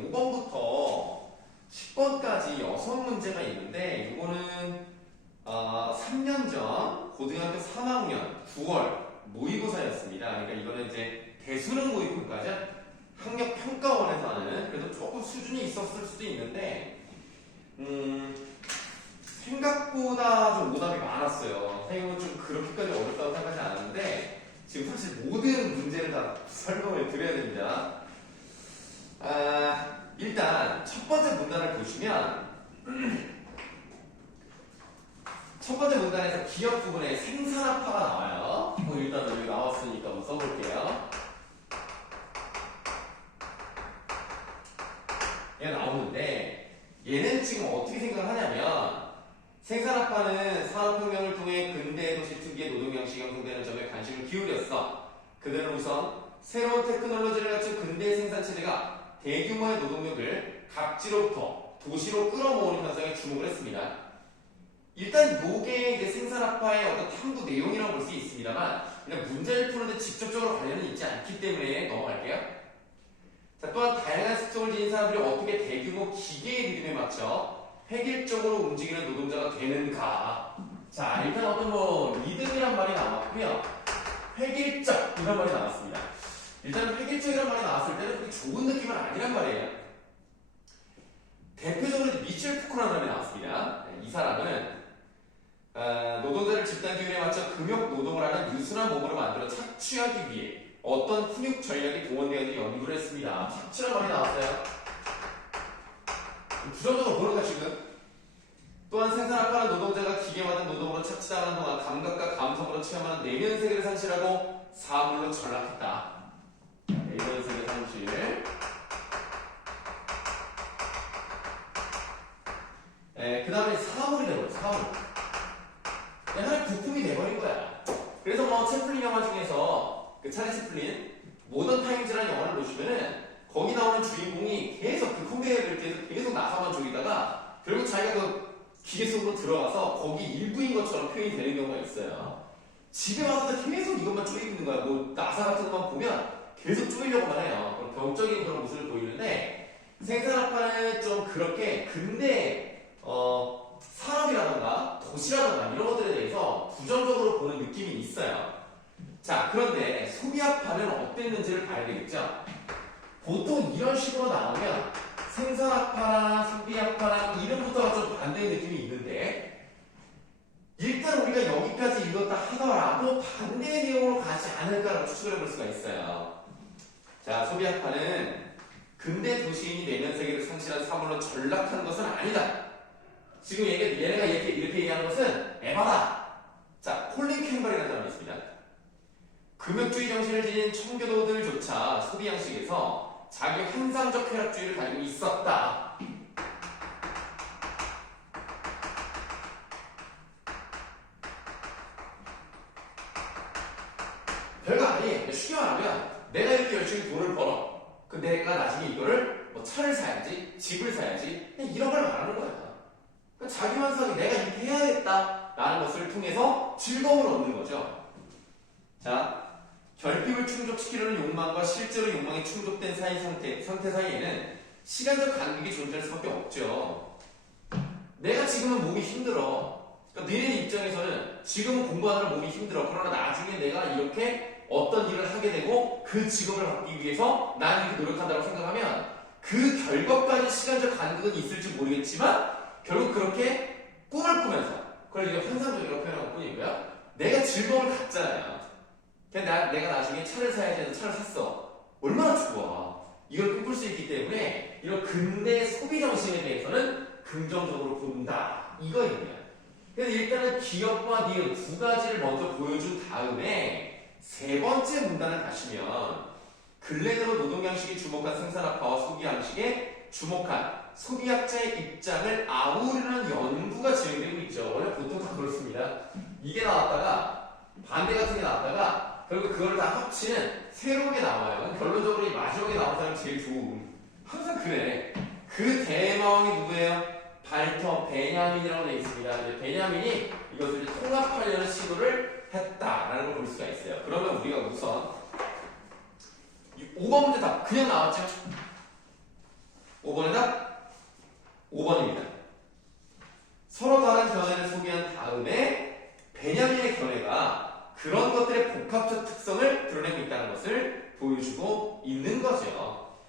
5번부터 10번까지 6문제가 있는데 이거는 3년 전 고등학교 3학년 9월 모의고사였습니다. 그러니까 이거는 이제 대수능 모의고사죠. 학력평가원에서 하는 그래도 조금 수준이 있었을 수도 있는데 생각보다 좀 오답이 많았어요. 선생님은 좀 그렇게까지 어렵다고 생각하지 않았는데 지금 사실 모든 문제를 다 설명을 드려야 됩니다. 일단 첫 번째 문단을 보시면 첫 번째 문단에서 기억 부분에 생산합화가 나와요. 일단 여기 나왔으니까 한번 써볼게요. 얘가 나오는데 얘는 지금 어떻게 생각을 하냐면 생산합화는 산업혁명을 통해 근대 도시 특유의 노동 형식이 형성되는 점에 관심을 기울였어. 그들은 우선 새로운 테크놀로지를 갖춘 근대 생산체제가 대규모의 노동력을 각지로부터 도시로 끌어모으는 현상에 주목을 했습니다. 일단 요게 이제 생산합화의 어떤 탐구 내용이라고 볼 수 있습니다만 그냥 문제를 푸는데 직접적으로 관련이 있지 않기 때문에 넘어갈게요. 자, 또한 다양한 특성을 지닌 사람들이 어떻게 대규모 기계의 리듬에 맞춰 획일적으로 움직이는 노동자가 되는가. 자, 일단 어떤 리듬이란 말이 나왔고요. 획일적 이런 말이 나왔습니다. 일단 획일적이란 말이 나왔을 때는 그렇게 좋은 느낌은 아니란 말이에요. 대표적으로 미셸 푸코라는 사람이 나왔습니다. 이 사람은 노동자를 집단 기준에 맞춰 금욕 노동을 하는 유순한 몸으로 만들어 착취하기 위해 어떤 훈육 전략이 동원되어 있는 연구를 했습니다. 착취란 말이 나왔어요. 부정적으로 보는가 지금? 또한 생산합화는 노동자가 기계화된 노동으로 착취당하는 동안 감각과 감성으로 체험하는 내면 세계를 상실하고 사물로 전락했다. 내면 세계 상실. 그 다음에 사물이 되버려. 사물. 하나의 부품이 돼버린 거야. 그래서 채플린 영화 중에서 그 찰리 채플린 모던 타임즈라는 영화를 보시면은 거기 나오는 주인공이 계속 그 컨베이어 벨트에서 계속 나사만 조이다가 결국 자기가 그 기계 속으로 들어가서 거기 일부인 것처럼 표현이 되는 경우가 있어요. 집에 와서 계속 이것만 쪼이고 있는 거야. 나사 같은 것만 보면 계속 쪼이려고만 해요. 그런 병적인 그런 모습을 보이는데 생산합화는 좀 그렇게 근데 산업이라던가 도시라던가 이런 것들에 대해서 부정적으로 보는 느낌이 있어요. 자, 그런데 소비합화는 어땠는지를 봐야 되겠죠? 보통 이런 식으로 나오면 생산합화랑 소비합화랑 이름부터가 좀 반대의 느낌이 있는데 일단 우리가 여기까지 읽었다 하더라도 반대의 내용으로 가지 않을까라고 추측을 해볼 수가 있어요. 자, 소비합화는 근대 도시인이 내면 세계를 상실한 사물로 전락한 것은 아니다. 지금 얘네가 이렇게 얘기하는 것은 에바다. 자, 콜린 캠벌이라는 사람이 있습니다. 금욕주의 정신을 지닌 청교도들조차 소비 양식에서 자기 환상적 쾌락주의를 가지고 있었다. 별거 아니에요. 쉽게 말하면 내가 이렇게 열심히 돈을 벌어. 그 내가 나중에 이거를 차를 사야지, 집을 사야지 이런 걸 말하는 거야. 그러니까 자기 환상이 내가 이렇게 해야겠다라는 것을 통해서 즐거움을 얻는 거죠. 자, 결핍을 충족시키려는 욕망과 실제로 욕망이 충족된 상태 사이에는 시간적 간격이 존재할 수밖에 없죠. 내가 지금은 몸이 힘들어. 그러니까 너네 입장에서는 지금은 공부하느라 몸이 힘들어. 그러나 나중에 내가 이렇게 어떤 일을 하게 되고 그 직업을 갖기 위해서 나는 이렇게 노력한다고 생각하면 그 결과까지 시간적 간격은 있을지 모르겠지만 결국 그렇게 꿈을 꾸면서 그걸 이제 환상적이라고 표현한 것 뿐이고요. 내가 즐거움을 갖잖아요. 내가 나중에 차를 사야지 해서 차를 샀어. 얼마나 좋아. 이걸 꿈꿀 수 있기 때문에 이런 근대 소비 정신에 대해서는 긍정적으로 본다. 이거입니다. 그래서 일단은 기업과 니은 두 가지를 먼저 보여준 다음에 세 번째 문단을 가시면 근래 들어 노동 양식이 주목한 생산합화와 소비 양식에 주목한 소비학자의 입장을 아우르는 연구가 진행되고 있죠. 원래 보통 다 그렇습니다. 이게 나왔다가 반대 같은 게 나왔다가 결국 그걸 다 합치는 새로운 게 나와요. 결론적으로 이 마지막에 나온 사람이 제일 좋은. 항상 그래. 그 대마왕이 누구예요? 발터 베냐민이라고 되어 있습니다. 이제 베냐민이 이것을 통합하려는 시도를 했다라는 걸 볼 수가 있어요. 그러면 우리가 우선 5번 문제 답 그냥 나왔죠? 5번의 답 5번입니다. 서로 다른 견해를 소개한 다음에 베냐민의 견해가 그런 것들의 복합적 특성을 드러내고 있다는 것을 보여주고 있는 거죠.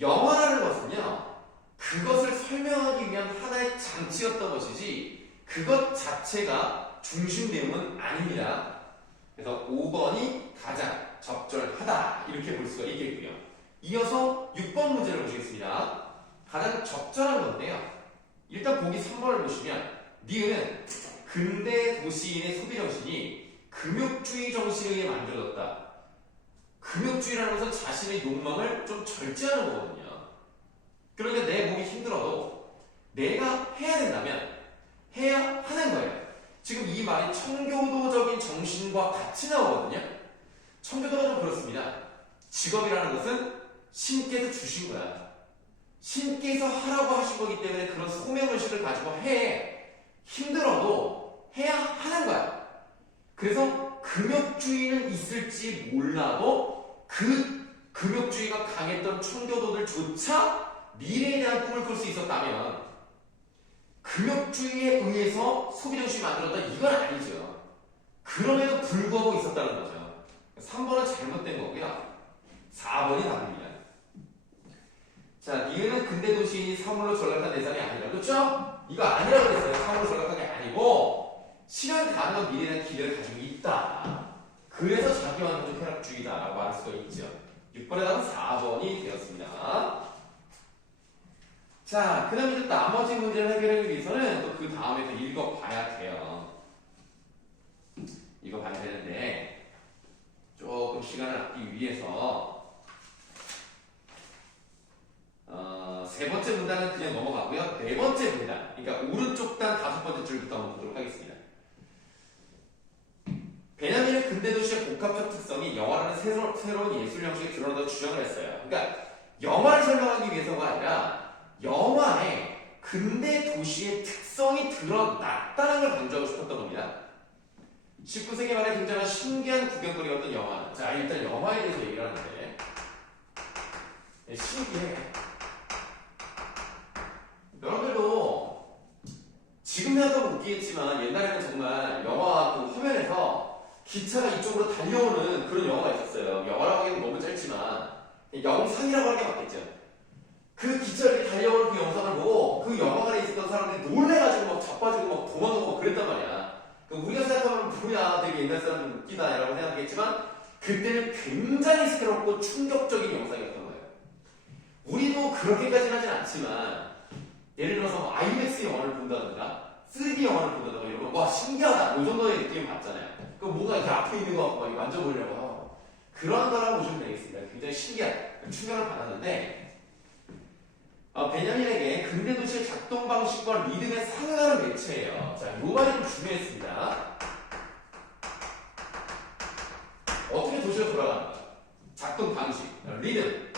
영어라는 것은요, 그것을 설명하기 위한 하나의 장치였던 것이지 그것 자체가 중심 내용은 아닙니다. 그래서 5번이 가장 적절하다 이렇게 볼 수가 있겠고요. 이어서 6번 문제를 보시겠습니다. 가장 적절한 건데요. 일단 보기 3번을 보시면 니은은 근대 도시인의 소비 정신이 금욕주의 정신에 의해 만들어졌다. 금욕주의라는 것은 자신의 욕망을 좀 절제하는 거거든요. 그러니까 내 몸이 힘들어도 내가 해야 된다면 해야 하는 거예요. 지금 이 말이 청교도적인 정신과 같이 나오거든요. 청교도가 좀 그렇습니다. 직업이라는 것은 신께서 주신 거야. 신께서 하라고 하신 거기 때문에 그런 소명의식을 가지고 해. 힘들어도 해야 하는 거야. 그래서 금욕주의는 있을지 몰라도 그 금욕주의가 강했던 청교도들조차 미래에 대한 꿈을 꿀 수 있었다면 금욕주의에 의해서 소비정신이 만들었다 이건 아니죠. 그럼에도 불구하고 있었다는 거죠. 3번은 잘못된 거고요. 4번이 답입니다. 자, 니은은 근대 도시인이 사물로 전락한 대상이 아니라, 그렇죠? 이거 아니라고 그랬어요. 사물로 전락한 게 아니고 실현 가능한 미래에 대한 기대를 가지고 있다. 그래서 자기만족 쾌락주의다라고 할 수가 있죠. 6번의 답은 4번이 되었습니다. 자, 그 다음에 이제 나머지 문제를 해결하기 위해서는 또 그 다음에 또 읽어봐야 돼요. 읽어봐야 되는데 조금 시간을 아끼기 위해서 세 번째 문단은 그냥 넘어가고요. 네 번째 문단, 그러니까 오른쪽 단 5번째 줄부터 한번 보도록 하겠습니다. 베냐민은 근대 도시의 복합적 특성이 영화라는 새로운 예술 형식에 드러나다고 주장을 했어요. 그러니까 영화를 설명하기 위해서가 아니라 영화에 근대 도시의 특성이 드러났다는 걸 강조하고 싶었던 겁니다. 19세기 말에 등장한 신기한 구경거리였던 영화. 자, 일단 영화에 대해서 얘기를 하는데 신기해. 여러분들도 지금 생각하면 웃기겠지만 옛날에는 정말 영화 그 화면에서 기차가 이쪽으로 달려오는 그런 영화가 있었어요. 영화라고 하기엔 너무 짧지만 영상이라고 하는 게 맞겠죠. 그 기차가 이렇게 달려오는 그 영상을 보고 그 영화관에 있었던 사람들이 놀래가지고 막 자빠지고 막 도망가고 막 그랬단 말이야. 우리가 생각하면 뭐야 되게 옛날 사람들 웃기다 라고 생각하겠지만 그때는 굉장히 새롭고 충격적인 영상이었던 거예요. 우리도 그렇게까지는 하진 않지만 예를 들어서 뭐 아이맥스 영화를 본다든가 3D 영화를 본다든가 이러면 와 신기하다 이 정도의 느낌을 받잖아요. 그럼 뭔가 이렇게 앞에 있는 거 같고 만져보려고 하고 그런 거라고 보시면 되겠습니다. 굉장히 신기한 충격을 받았는데 베냐민에게 근대 도시의 작동 방식과 리듬에 상응하는 매체예요. 자, 이 말이 좀 중요했습니다. 어떻게 도시가 돌아가는가? 작동 방식, 리듬.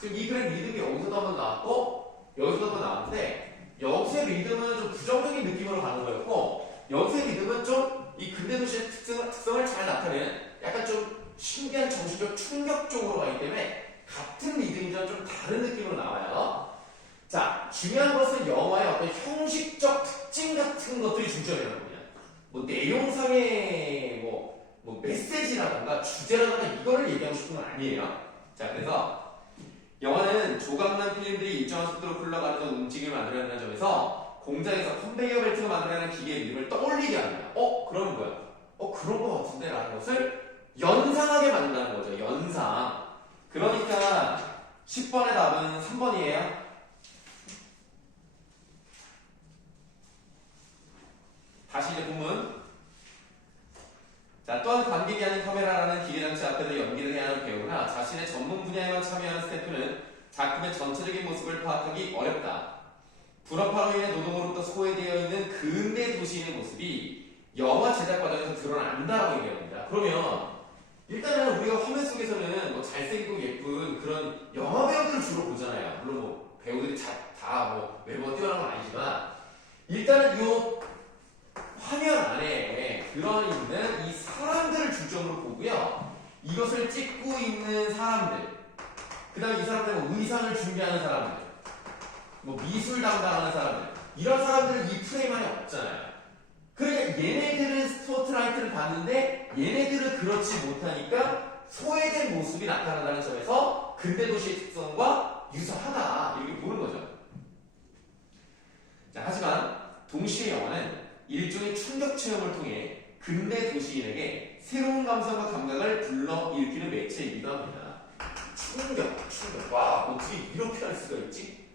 지금 이 글의 리듬이 여기서도 한번 나왔고 여기서도 한번 나왔는데 여기서의 리듬은 좀 부정적인 느낌으로 가는 거였고 여기서의 리듬은 좀 이 근대 도시의 특성을 잘 나타내는 약간 좀 신기한 정신적 충격적으로 가기 때문에 같은 리듬이지만 좀 다른 느낌으로 나와요. 자, 중요한 것은 영화의 어떤 형식적 특징 같은 것들이 중점이라는 겁니다. 뭐 내용상의 뭐 메시지라든가 주제라든가 이거를 얘기하고 싶은 건 아니에요. 자, 그래서 영화는 조각난 필름들이 일정한 속도로 흘러가는 움직임을 만들어내는 점에서 공장에서 컨베이어 벨트가 만들어내는 기계의 리듬을 떠올리게 합니다. 그럼 뭐야? 그런 거 같은데? 라는 것을 연상하게 만든다는 거죠. 연상. 그러니까 10번의 답은 3번이에요. 다시 이제 본문. 자, 또한 관객이 하는 카메라라는 기계장치 앞에서 연기를 해야 하는 배우나 자신의 전문 분야에만 참여하는 스태프는 작품의 전체적인 모습을 파악하기 어렵다. 불합화로 인해 노동으로부터 소외되어 있는 근대 도시인의 모습이 영화 제작 과정에서 드러난다라고 얘기합니다. 그러면 일단은 우리가 화면 속에서는 뭐 잘생기고 예쁜 그런 영화 배우들을 주로 보잖아요. 물론 뭐 배우들이 다 뭐 외모가 뛰어난 건 아니지만 일단은 이 화면 안에 들어있는 이 사람들을 중점으로 보고요. 이것을 찍고 있는 사람들 그 다음에 이 사람들은 뭐 의상을 준비하는 사람들, 뭐 미술 담당하는 사람들, 이런 사람들은 이 프레임 안에 없잖아요. 그러니까 얘네들은 스포트라이트를 받는데 얘네들은 그렇지 못하니까 소외된 모습이 나타난다는 점에서 근대도시의 특성과 유사하다 이렇게 보는 거죠. 자, 하지만 동시에 영화는 일종의 충격 체험을 통해 근대 도시인에게 새로운 감성과 감각을 불러일으키는 매체이기도 합니다. 충격. 와, 어떻게 이렇게 할 수가 있지?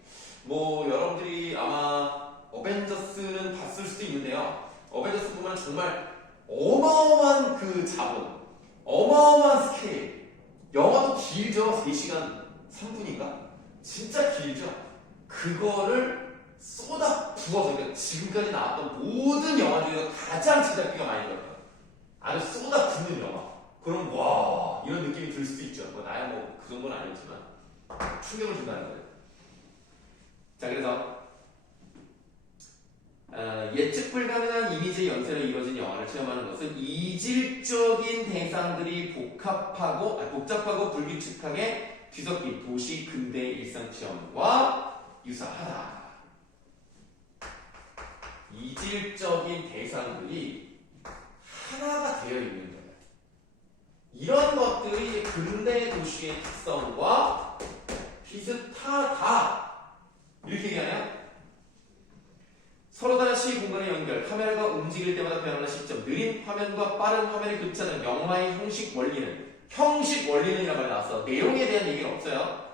뭐 여러분들이 아마 어벤져스는 봤을 수도 있는데요. 어벤져스 보면 정말 어마어마한 그 자본, 어마어마한 스케일. 영화도 길죠. 3시간 3분인가? 진짜 길죠. 그거를 쏟아 부어서, 그러니까 지금까지 나왔던 모든 영화 중에서 가장 제작비가 많이 들었던, 아주 쏟아 붓는 영화. 그럼 와, 이런 느낌이 들 수도 있죠. 뭐 나야 뭐 그 정도는 아니었지만 충격을 준다는 거예요. 자, 그래서 예측 불가능한 이미지의 연쇄로 이루어진 영화를 체험하는 것은 이질적인 대상들이 복잡하고 불규칙하게 뒤섞인 도시 근대 일상 체험과 유사하다. 이질적인 대상들이 하나가 되어 있는 거예요. 이런 것들이 이제 근대 도시의 특성과 비슷하다. 이렇게 얘기하네요. 서로 다른 시 공간의 연결, 카메라가 움직일 때마다 변하는 시점, 느린 화면과 빠른 화면의 교차는 영화의 형식 원리는 이란 말이 나왔어. 내용에 대한 얘기는 없어요.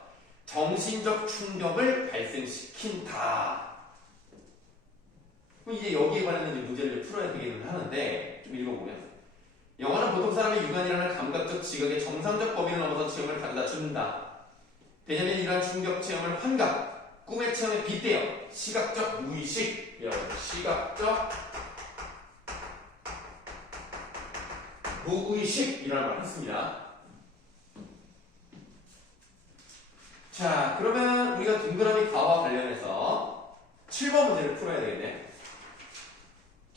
정신적 충격을 발생시킨다. 그럼 이제 여기에 관련된 문제를 풀어야 되기는 하는데, 좀 읽어보면, 영화는 보통 사람의 육안이라는 감각적 지각의 정상적 범위를 넘어서 체험을 가져다 준다. 왜냐면 이러한 충격 체험을 환각, 꿈의 체험에 빗대어 시각적 무의식이라고, 시각적 무의식이라는 말을 했습니다. 자, 그러면 우리가 동그라미 가와 관련해서 7번 문제를 풀어야 되겠네.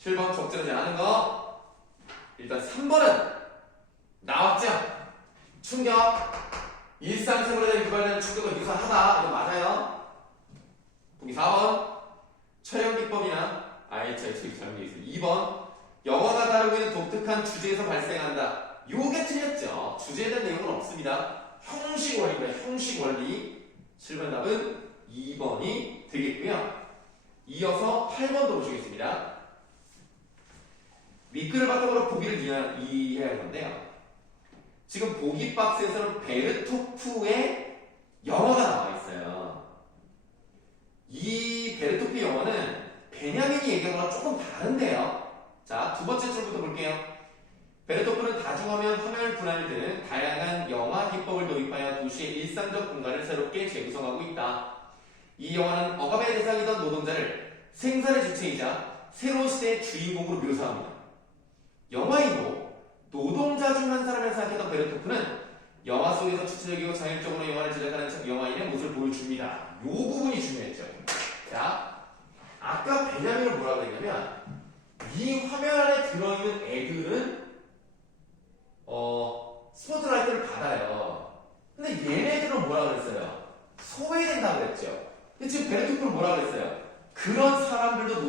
7번 적절하지 않은 거. 일단 3번은 나왔죠? 충격. 일상생활에 유발되는 충격은 유사하다. 이거 맞아요. 보기 4번. 촬영 기법이나 저기 잘못되어 있어요. 2번. 영화가 다루고 있는 독특한 주제에서 발생한다. 요게 틀렸죠. 주제에 대한 내용은 없습니다. 형식 원리입니다. 형식 원리. 7번 답은 2번이 되겠고요. 이어서 8번도 보시겠습니다. 미끄를 바탕으로 보기를 이해해야 할 건데요. 지금 보기 박스에서는 베르토프의 영화가 나와 있어요. 이 베르토프 영화는 베냐민이 얘기한 거랑 조금 다른데요. 자, 두 번째 줄부터 볼게요. 베르토프는 다중화면 화면을 분할 등 다양한 영화 기법을 도입하여 도시의 일상적 공간을 새롭게 재구성하고 있다. 이 영화는 억압의 대상이던 노동자를 생산의 주체이자 새로운 시대의 주인공으로 묘사합니다. 영화인도 노동자 중 한 사람을 생각했던 베르토프는 영화 속에서 주체적이고 자율적으로 영화를 제작하는 영화인의 모습을 보여줍니다. 이 부분이 중요했죠. 자, 아까 베냐민을 뭐라고 했냐면 이 화면 안에 들어있는 애들은 스포트라이트를 받아요. 근데 얘네들은 뭐라고 그랬어요? 소외된다고 그랬죠. 근데 지금 베르토프는 뭐라고 그랬어요? 그런 사람들도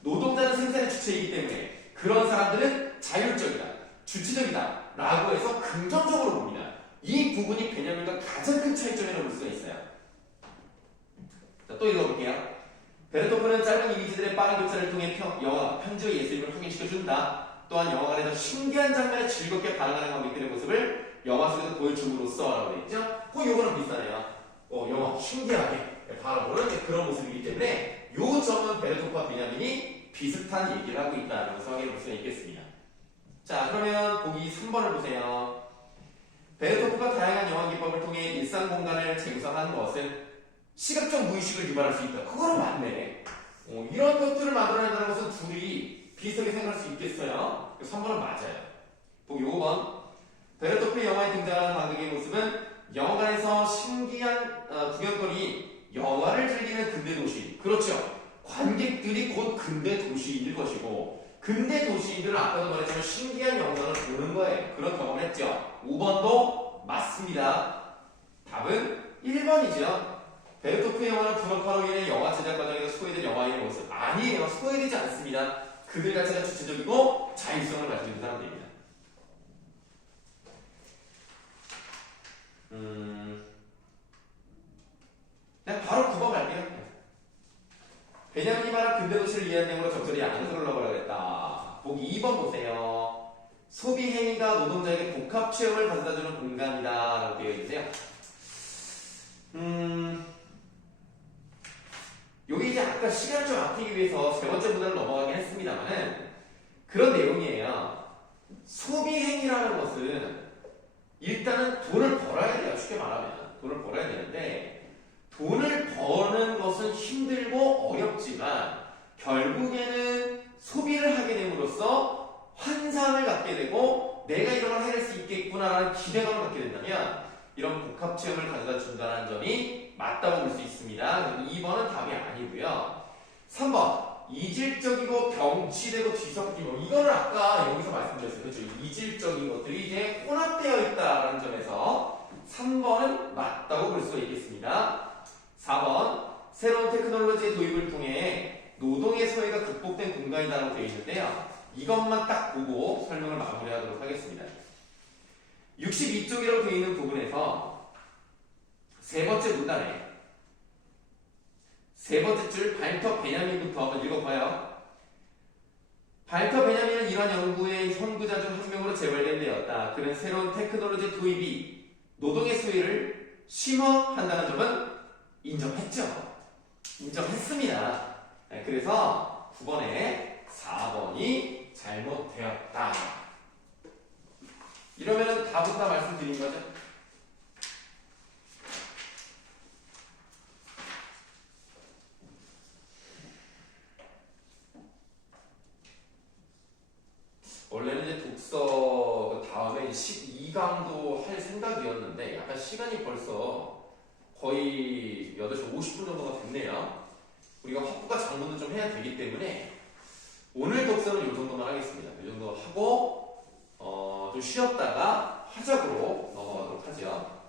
노동자는 생산의 주체이기 때문에 그런 사람들은 자율적이다, 주체적이다 라고 해서 긍정적으로 봅니다. 이 부분이 베냐민과 가장 큰 차이점이라고 볼 수가 있어요. 자, 또 읽어볼게요. 베르토프는 짧은 이미지들의 빠른 교차를 통해 영화, 편지의 예술을 확인시켜준다. 또한 영화관에서 신기한 장면에 즐겁게 반응하는 관객들의 모습을 영화 속에서 보여줌으로써 라고 되어 있죠. 요거는 비슷하네요. 영화 신기하게 바라보는 그런 모습이기 때문에 요 점은 베르토프와 베냐민이 비슷한 얘기를 하고 있다라고 확인해 볼 수가 있겠습니다. 자, 그러면 보기 3번을 보세요. 베르토프가 다양한 영화 기법을 통해 일상 공간을 재구성한 것은 시각적 무의식을 유발할 수 있다. 그거는 맞네. 이런 것들을 만들어낸다는 것은 둘이 비슷하게 생각할 수 있겠어요. 3번은 맞아요. 보기 5번. 베르토프의 영화에 등장하는 관객의 모습은 영화관에서 신기한 구경거리, 영화를 즐기는 근대 도시. 그렇죠. 관객들이 곧 근대 도시인일 것이고 근대 도시인들은 아까도 말했지만 신기한 영상을 보는 거예요. 그런 경험을 했죠. 5번도 맞습니다. 답은 1번이죠. 베르토크의 영화는 분업화로 인해 영화 제작 과정에서 소외된 영화인의 모습. 아니에요. 소외되지 않습니다. 그들 자체가 주체적이고 자율성을 가지고 있는 사람들입니다. 그냥 바로 9번 갈게요. 베냐민이 말한 근대도시를 이해한 내용으로 적절히 안으로 흘러버려야겠다. 보기 2번 보세요. 소비 행위가 노동자에게 복합 체험을 가져다주는 공간이다 라고 되어 있는데요. 여기 이제 아까 시간을 좀 아끼기 위해서 세 번째 문단을 넘어가긴 했습니다만은 그런 내용이에요. 소비 행위라는 것은 일단은 돈을 벌어야 돼요. 쉽게 말하면 돈을 벌어야 되는데 돈을 버는 것은 힘들고 어렵지만 결국에는 소비를 하게 됨으로써 환상을 갖게 되고 내가 이런 걸 해낼 수 있겠구나라는 기대감을 갖게 된다면 이런 복합 체험을 가져다 준다는 점이 맞다고 볼 수 있습니다. 2번은 답이 아니고요. 3번 이질적이고 병치되고 뒤섞이고 이거는 아까 여기서 말씀드렸어요. 그렇죠? 이질적인 것들이 이제 혼합되어 있다는 점에서 3번은 맞다고 볼 수가 있겠습니다. 4번 새로운 테크놀로지의 도입을 통해 노동의 소외가 극복된 공간이라고 되어 있는데요. 이것만 딱 보고 설명을 마무리하도록 하겠습니다. 62쪽이라고 되어 있는 부분에서 세 번째 문단에 세 번째 줄 발터 베냐민부터 한번 읽어봐요. 발터 베냐민은 이러한 연구의 선구자 중 한 명으로 재발견 되었다. 그는 새로운 테크놀로지 도입이 노동의 소외를 심화한다는 점은 인정했죠. 인정했습니다. 네, 그래서 9번에 4번이 잘못되었다. 이러면은 답은 다 말씀드린 거죠. 원래는 이제 독서 그 다음에 12강도 할 생각이었는데 약간 시간이 벌써 거의 8시 50분 정도가 됐네요. 우리가 확보가 장문도 좀 해야 되기 때문에 오늘 독서는 이 정도만 하겠습니다. 이 정도 하고 좀 쉬었다가 화작으로 넘어가도록 하죠.